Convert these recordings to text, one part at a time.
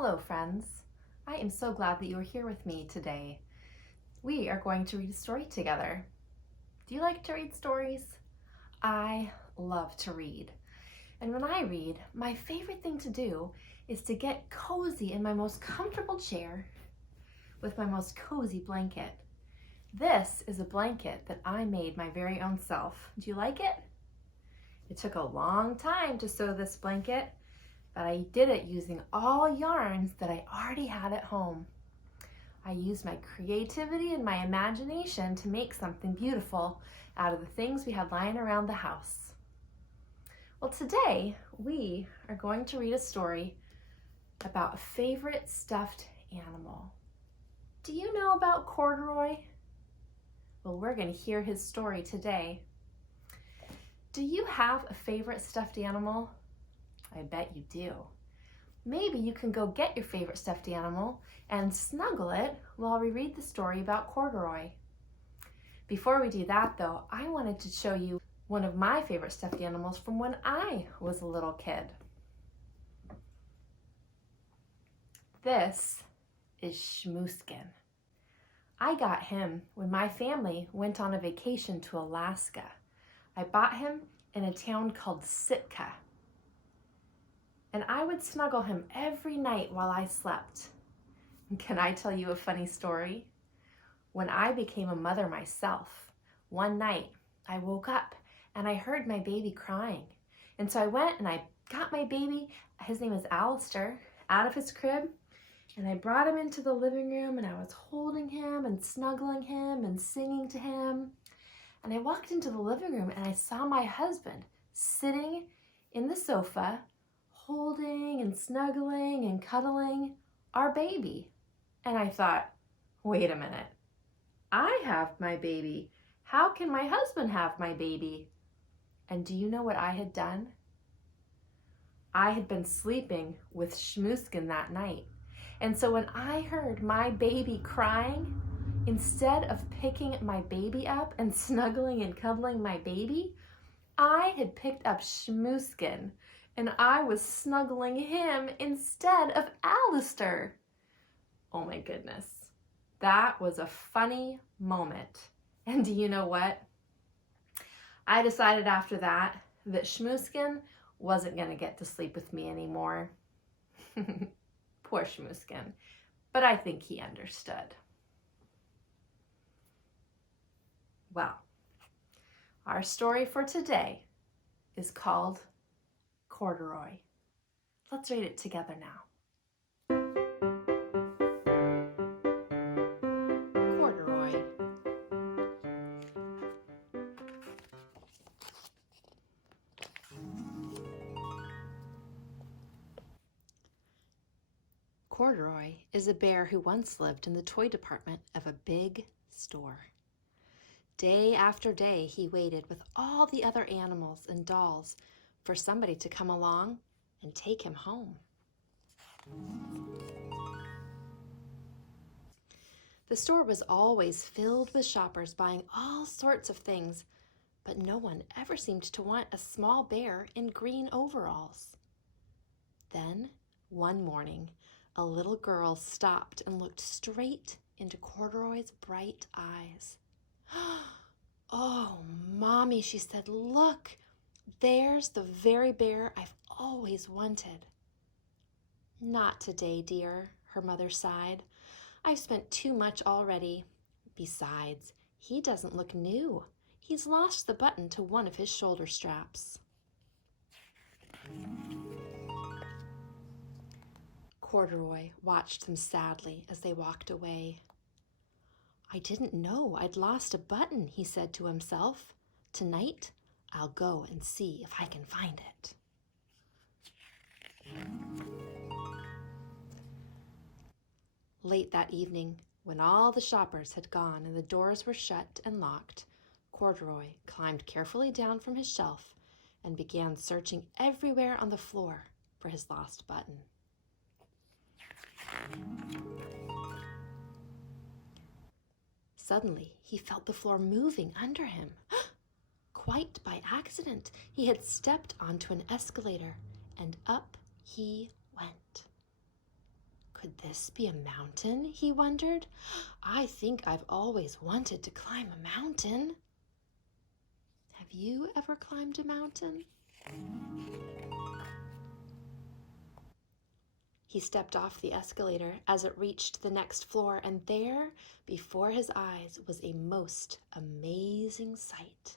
Hello, friends. I am so glad that you are here with me today. We are going to read a story together. Do you like to read stories? I love to read. And when I read, my favorite thing to do is to get cozy in my most comfortable chair with my most cozy blanket. This is a blanket that I made my very own self. Do you like it? It took a long time to sew this blanket, but I did it using all yarns that I already had at home. I used my creativity and my imagination to make something beautiful out of the things we had lying around the house. Well, today we are going to read a story about a favorite stuffed animal. Do you know about Corduroy? Well, we're going to hear his story today. Do you have a favorite stuffed animal? I bet you do. Maybe you can go get your favorite stuffed animal and snuggle it while we read the story about Corduroy. Before we do that though, I wanted to show you one of my favorite stuffed animals from when I was a little kid. This is Shmooskin. I got him when my family went on a vacation to Alaska. I bought him in a town called Sitka. And I would snuggle him every night while I slept. Can I tell you a funny story? When I became a mother myself, one night I woke up and I heard my baby crying. And so I went and I got my baby, his name is Alistair, out of his crib, and I brought him into the living room and I was holding him and snuggling him and singing to him. And I walked into the living room and I saw my husband sitting in the sofa holding and snuggling and cuddling our baby. And I thought, wait a minute, I have my baby. How can my husband have my baby? And do you know what I had done? I had been sleeping with Shmooskin that night. And so when I heard my baby crying, instead of picking my baby up and snuggling and cuddling my baby, I had picked up Shmooskin and I was snuggling him instead of Alistair. Oh my goodness. That was a funny moment. And do you know what? I decided after that Shmooskin wasn't going to get to sleep with me anymore. Poor Shmooskin. But I think he understood. Well, our story for today is called Corduroy. Let's read it together now. Corduroy. Corduroy is a bear who once lived in the toy department of a big store. Day after day, he waited with all the other animals and dolls for somebody to come along and take him home. The store was always filled with shoppers buying all sorts of things, but no one ever seemed to want a small bear in green overalls. Then, one morning, a little girl stopped and looked straight into Corduroy's bright eyes. "Oh, Mommy," she said, "look, there's the very bear I've always wanted." "Not today, dear," her mother sighed. "I've spent too much already. Besides, he doesn't look new. He's lost the button to one of his shoulder straps." Corduroy watched them sadly as they walked away. "I didn't know I'd lost a button," he said to himself. "Tonight, I'll go and see if I can find it." Late that evening, when all the shoppers had gone and the doors were shut and locked, Corduroy climbed carefully down from his shelf and began searching everywhere on the floor for his lost button. Suddenly, he felt the floor moving under him. Quite by accident, he had stepped onto an escalator, and up he went. Could this be a mountain? He wondered. I think I've always wanted to climb a mountain. Have you ever climbed a mountain? He stepped off the escalator as it reached the next floor, and there, before his eyes, was a most amazing sight.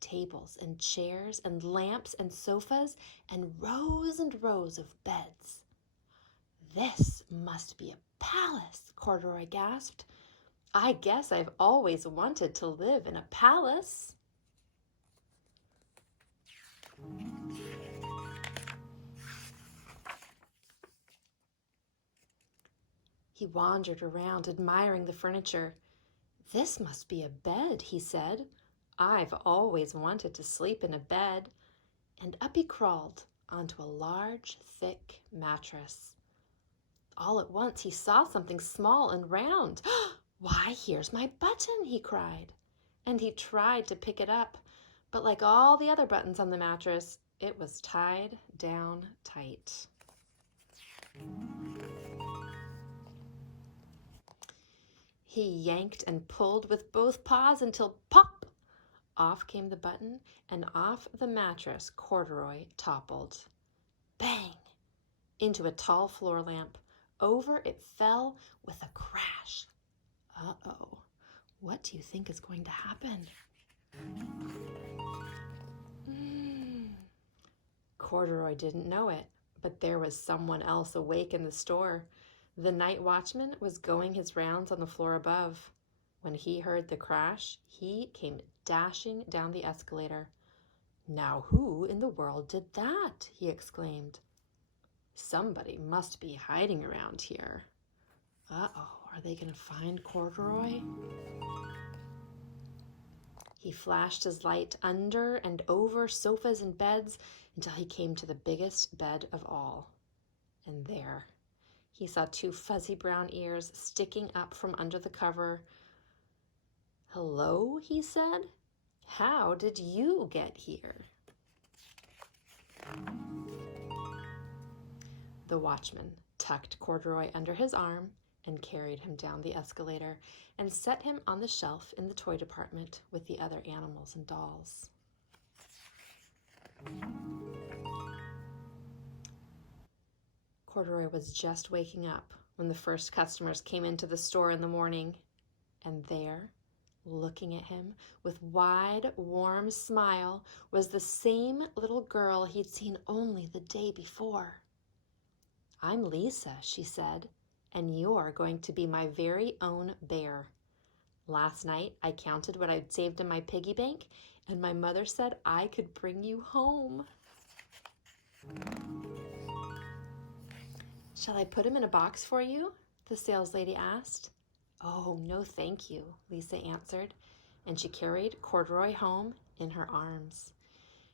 Tables and chairs and lamps and sofas and rows of beds. This must be a palace, Corduroy gasped. I guess I've always wanted to live in a palace. He wandered around, admiring the furniture. This must be a bed, he said. I've always wanted to sleep in a bed. And up he crawled onto a large, thick mattress. All at once he saw something small and round. Why, here's my button, he cried. And he tried to pick it up, but like all the other buttons on the mattress, it was tied down tight. He yanked and pulled with both paws until pop! Off came the button, and off the mattress Corduroy toppled. Bang! Into a tall floor lamp. Over it fell with a crash. Uh-oh. What do you think is going to happen? Corduroy didn't know it, but there was someone else awake in the store. The night watchman was going his rounds on the floor above. When he heard the crash, he came dashing down the escalator. Now who in the world did that? He exclaimed. Somebody must be hiding around here. Uh-oh, are they going to find Corduroy? He flashed his light under and over sofas and beds until he came to the biggest bed of all. And there, he saw two fuzzy brown ears sticking up from under the cover. Hello, he said. How did you get here? The watchman tucked Corduroy under his arm and carried him down the escalator and set him on the shelf in the toy department with the other animals and dolls. Corduroy was just waking up when the first customers came into the store in the morning, and there, looking at him with wide, warm smile, was the same little girl he'd seen only the day before. I'm Lisa, she said, and you're going to be my very own bear. Last night, I counted what I'd saved in my piggy bank, and my mother said I could bring you home. Shall I put him in a box for you? The sales lady asked. Oh, no thank you, Lisa answered, and she carried Corduroy home in her arms.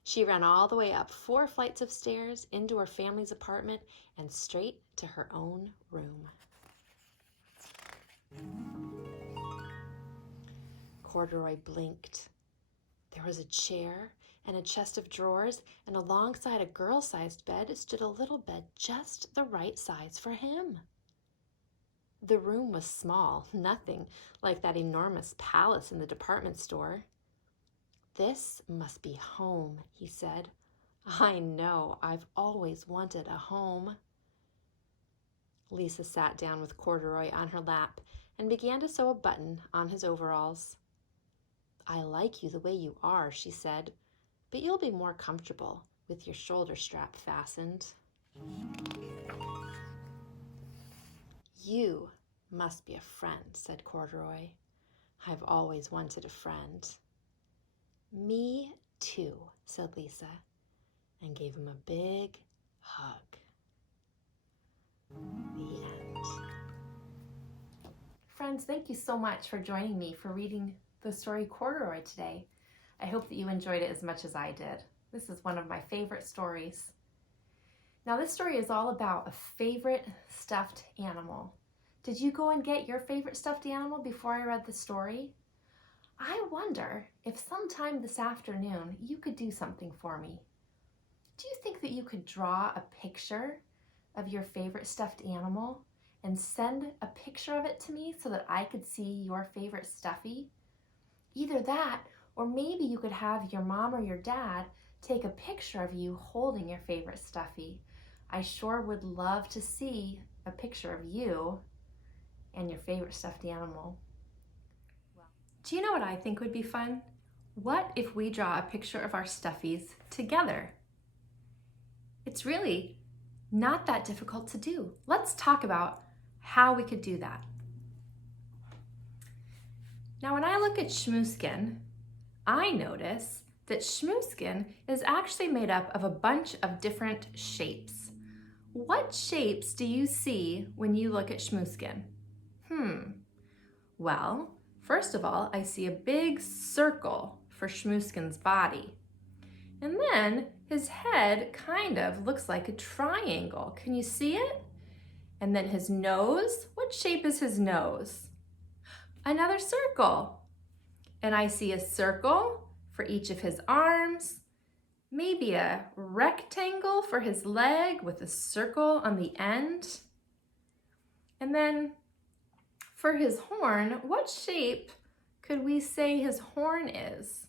She ran all the way up 4 flights of stairs into her family's apartment and straight to her own room. Corduroy blinked. There was a chair and a chest of drawers, and alongside a girl-sized bed stood a little bed just the right size for him. The room was small, nothing like that enormous palace in the department store. This must be home, he said. I know, I've always wanted a home. Lisa sat down with Corduroy on her lap and began to sew a button on his overalls. I like you the way you are, she said, but you'll be more comfortable with your shoulder strap fastened. You must be a friend, said Corduroy. I've always wanted a friend. Me too, said Lisa, and gave him a big hug. The end. Friends, thank you so much for joining me for reading the story Corduroy today. I hope that you enjoyed it as much as I did. This is one of my favorite stories. Now, this story is all about a favorite stuffed animal. Did you go and get your favorite stuffed animal before I read the story? I wonder if sometime this afternoon you could do something for me. Do you think that you could draw a picture of your favorite stuffed animal and send a picture of it to me so that I could see your favorite stuffie? Either that, or maybe you could have your mom or your dad take a picture of you holding your favorite stuffie. I sure would love to see a picture of you and your favorite stuffed animal. Do you know what I think would be fun? What if we draw a picture of our stuffies together? It's really not that difficult to do. Let's talk about how we could do that. Now, when I look at Shmooskin, I notice that Shmooskin is actually made up of a bunch of different shapes. What shapes do you see when you look at Shmooskin? Well, first of all, I see a big circle for Shmooskin's body. And then his head kind of looks like a triangle. Can you see it? And then his nose, what shape is his nose? Another circle. And I see a circle for each of his arms, maybe a rectangle for his leg with a circle on the end. And then for his horn, what shape could we say his horn is?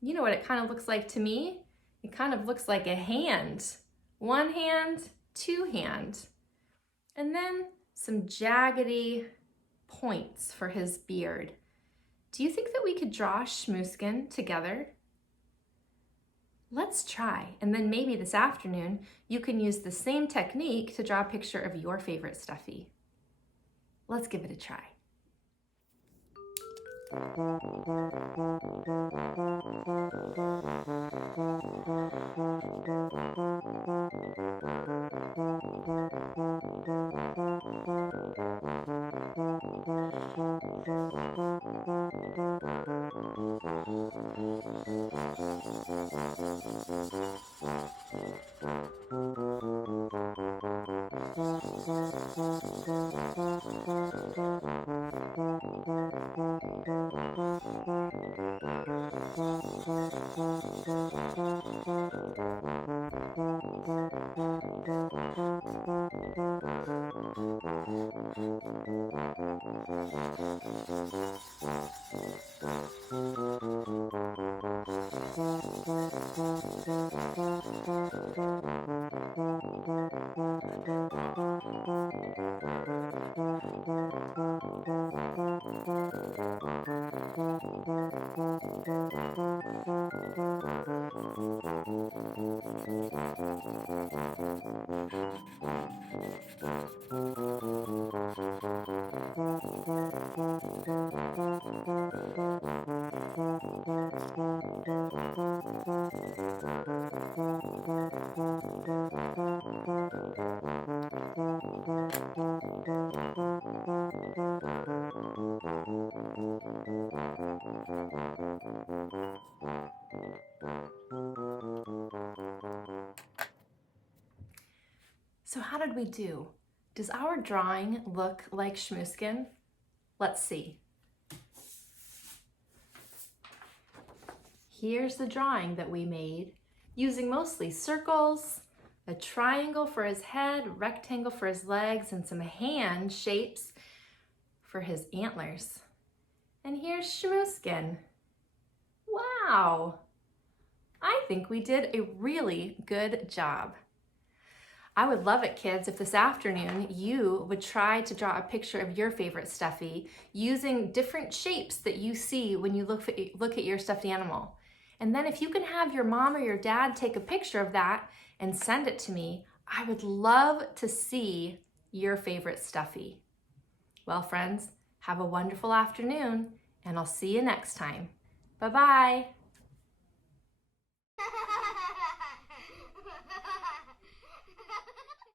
You know what it kind of looks like to me? It kind of looks like a hand. One hand, two hand. And then some jaggedy points for his beard. Do you think that we could draw Shmooskin together? Let's try, and then maybe this afternoon you can use the same technique to draw a picture of your favorite stuffie. Let's give it a try. So how did we do? Does our drawing look like Shmooskin? Let's see. Here's the drawing that we made using mostly circles, a triangle for his head, rectangle for his legs, and some hand shapes for his antlers. And here's Shmooskin. Wow! I think we did a really good job. I would love it, kids, if this afternoon you would try to draw a picture of your favorite stuffie using different shapes that you see when you look at your stuffed animal. And then if you can have your mom or your dad take a picture of that and send it to me, I would love to see your favorite stuffie. Well, friends, have a wonderful afternoon, and I'll see you next time. Bye-bye.